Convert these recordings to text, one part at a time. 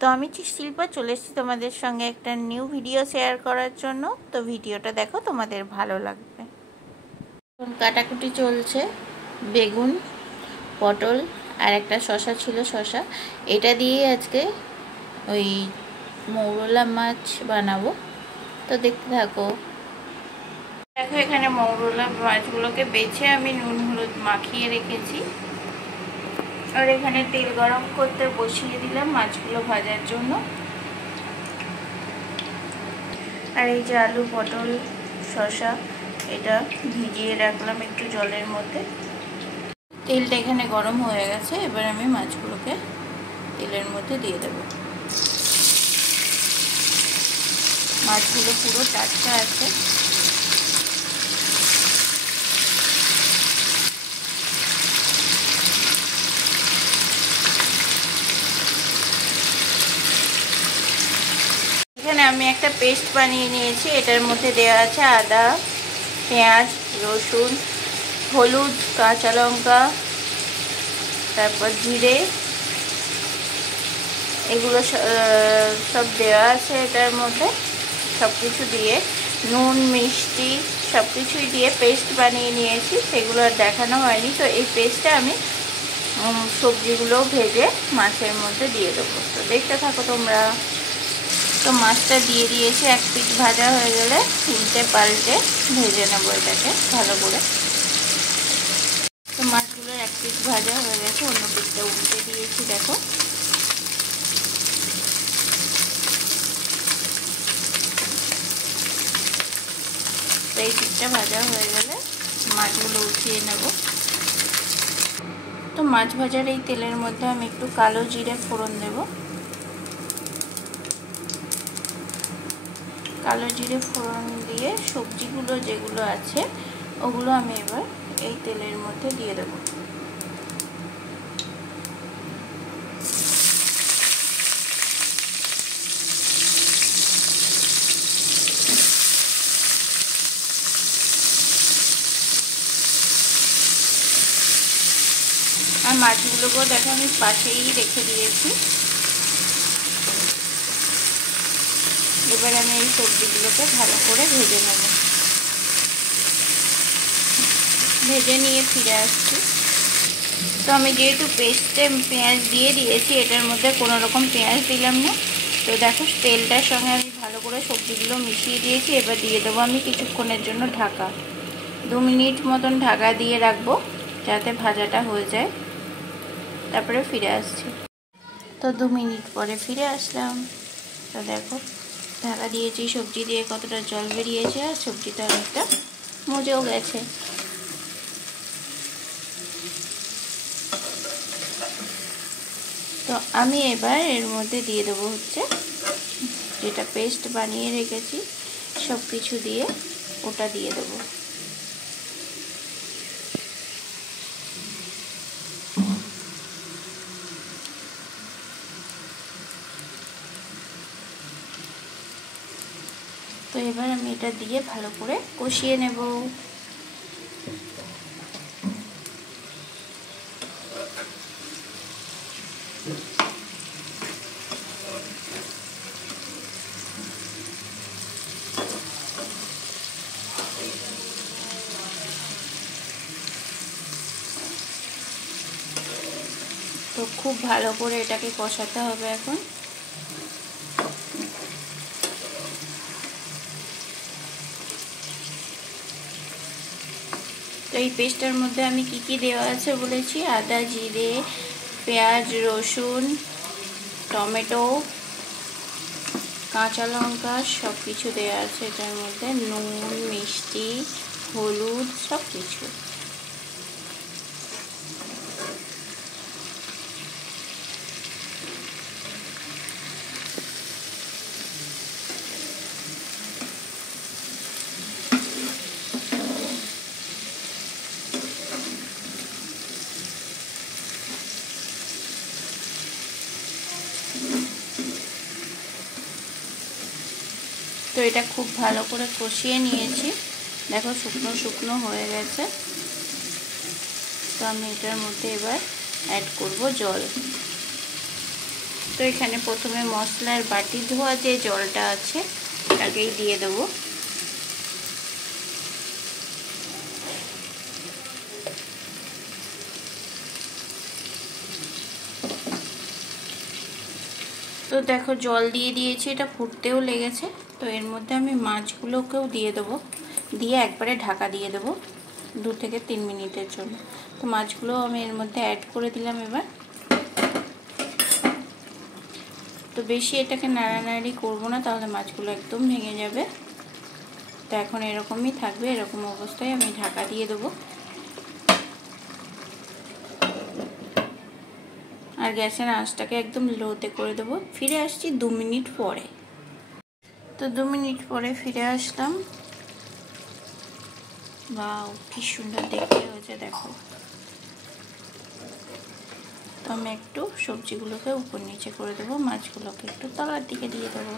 তো আমি শিল্পা চলে এসেছি তোমাদের সঙ্গে একটা নিউ ভিডিও শেয়ার করার জন্য। তো ভিডিওটা দেখো, তোমাদের ভালো লাগবে। কাটাকুটি চলছে, বেগুন, পটল আর একটা শসা ছিল, শসা এটা দিয়ে আজকে ওই মৌরলা মাছ বানাবো। তো দেখতে থাকো। দেখো, এখানে মৌরলা মাছগুলোকে বেছে আমি নুন হলুদ মাখিয়ে রেখেছি, আর এখানে তেল গরম করতে বসিয়ে দিলাম মাছগুলো ভাজার জন্য। আর এই যে আলু, পটল, শসা এটা ভিজিয়ে রাখলাম একটু জলের মধ্যে। তেলটা এখানে গরম হয়ে গেছে, এবার আমি মাছগুলোকে তেলের মধ্যে দিয়ে দেব। মাছগুলো পুরো টাটকা আছে। এখানে আমি একটা পেস্ট বানিয়ে নিয়েছি, এটার মধ্যে দেওয়া আছে আদা, পেঁয়াজ, রসুন, হলুদ, কাঁচা লঙ্কা, তারপর জিরে, এগুলো সব দেওয়া আছে এটার মধ্যে। সব কিছু দিয়ে নুন, মিষ্টি সব কিছুই দিয়ে পেস্ট বানিয়ে নিয়েছি, সেগুলো আর দেখানো হয়নি। তো এই পেস্টটা আমি সবজিগুলো ভেজে মাছের মধ্যে দিয়ে দেবো। তো দেখতে থাকো তোমরা। তো মাছটা দিয়ে দিয়েছি, এক পিঠ ভাজা হয়ে গেলে উল্টে পাল্টে ভেজে নেবো এটাকে ভালো করে। তো মাছগুলোর এক পিঠ ভাজা হয়ে গেছে, অন্য পিঠটা উল্টে দিয়েছি। দেখো, তো এই পিঠটা ভাজা হয়ে গেলে মাছগুলো উঠিয়ে নেব। তো মাছ ভাজার এই তেলের মধ্যে আমি একটু কালো জিরে ফোড়ন দেব। কালো জিরে ফোড়ন দিয়ে সবজিগুলো যেগুলো আছে ওগুলো আমি এবার এই তেলের মধ্যে দিয়ে দেব। আর মাছগুলোকেও দেখো আমি পাশেই রেখে দিয়েছি। এবার আমি এই সবজিগুলোকে ভালো করে ভেজে নেব। ভেজে নিয়ে ফিরে আসছি। তো আমি যেহেতু পেস্টে পেঁয়াজ দিয়ে দিয়েছি, এটার মধ্যে কোনো রকম পেঁয়াজ দিলাম না। তো দেখো, তেলটার সঙ্গে আমি ভালো করে সবজিগুলো মিশিয়ে দিয়েছি। এবার দিয়ে দেবো আমি কিছুক্ষণের জন্য ঢাকা। 2 মিনিট মতন ঢাকা দিয়ে রাখবো যাতে ভাজাটা হয়ে যায়। তারপরে ফিরে আসছি। তো 2 মিনিট পরে ফিরে আসলাম। তো দেখো, ঢাকা দিয়েছি, সবজি দিয়ে কতটা জল বেরিয়েছে, আর সবজিটা অনেকটা মজেও গেছে। তো আমি এবার এর মধ্যে দিয়ে দেবো হচ্ছে যেটা পেস্ট বানিয়ে রেখেছি, সব কিছু দিয়ে ওটা দিয়ে দেবো। তো এবার আমি এটা দিয়ে ভালো করে কষিয়ে নেব। তো খুব ভালো করে এটাকে কষাতে হবে এখন। তো এই পেস্টের মধ্যে আমি কি দেওয়া আছে বলেছি, আদা, জিরে, পেঁয়াজ, রসুন, টমেটো, কাঁচা লঙ্কা সব কিছু দেওয়া আছে এটার মধ্যে। নুন, মিষ্টি, হলুদ সব কিছু। তো এটা খুব ভালো করে কষিয়ে নিয়েছি। দেখো, শুকনো শুকনো হয়ে গেছে। তো আমি এটার মধ্যে এবার অ্যাড করব জল। তো এখানে প্রথমে মশলার বাটি ধোয়া যে জলটা আছে এটাকেই দিয়ে দেবো। তো দেখো জল দিয়ে দিয়েছি, এটা ফুটতেও লেগেছে। তো এর মধ্যে আমি মাছগুলোকেও দিয়ে দেবো, দিয়ে একবারে ঢাকা দিয়ে দেবো 2 থেকে 3 মিনিটের জন্য। তো মাছগুলো আমি এর মধ্যে অ্যাড করে দিলাম এবার। তো বেশি এটাকে নাড়ানাড়ি করবো না, তাহলে মাছগুলো একদম ভেঙে যাবে। তো এখন এরকমই থাকবে, এরকম অবস্থায় আমি ঢাকা দিয়ে দেবো। আর গ্যাসের আঁচটাকে একদম লোতে করে দেবো। ফিরে আসছি 2 মিনিট পরে। তো 2 মিনিট পরে ফিরে আসলাম। বাও, কি সুন্দর দেখতে হয়েছে দেখো। তো আমি একটু সবজিগুলোকে উপর নিচে করে দেবো, মাছগুলোকে একটু তলার দিকে দিয়ে দেবো।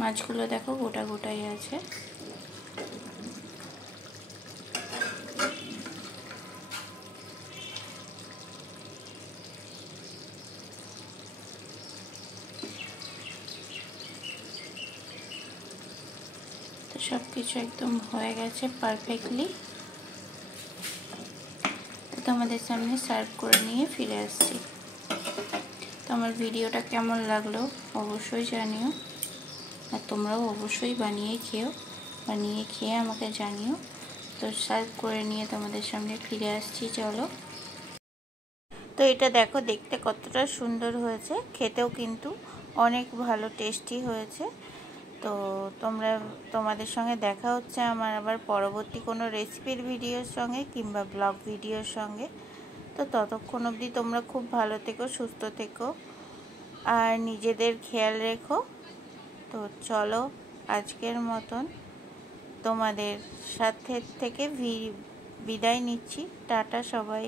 মাছগুলো দেখো গোটা গোটাই আছে। তো সব কিছু একদম হয়ে গেছে পারফেক্টলি। তো আমাদের সামনে সার্ভ করে নিয়ে ফিরে আসছি। তো আমার ভিডিওটা কেমন লাগলো অবশ্যই জানিও, আর তোমরাও অবশ্যই বানিয়ে খেয়ে আমাকে জানিও। তো সার্ভ করে নিয়ে তোমাদের সামনে ফিরে আসছি, চলো। তো এটা দেখো দেখতে কতটা সুন্দর হয়েছে, খেতেও কিন্তু অনেক ভালো টেস্টি হয়েছে। তো তোমাদের সঙ্গে দেখা হচ্ছে আমার আবার পরবর্তী কোনো রেসিপির ভিডিওর সঙ্গে কিংবা ব্লগ ভিডিওর সঙ্গে। তো ততক্ষণ অবধি তোমরা খুব ভালো থেকো, সুস্থ থেকো আর নিজেদের খেয়াল রেখো। তো চলো আজকের মতন তোমাদের সাথে থেকে বিদায় নিচ্ছি। টাটা সবাই।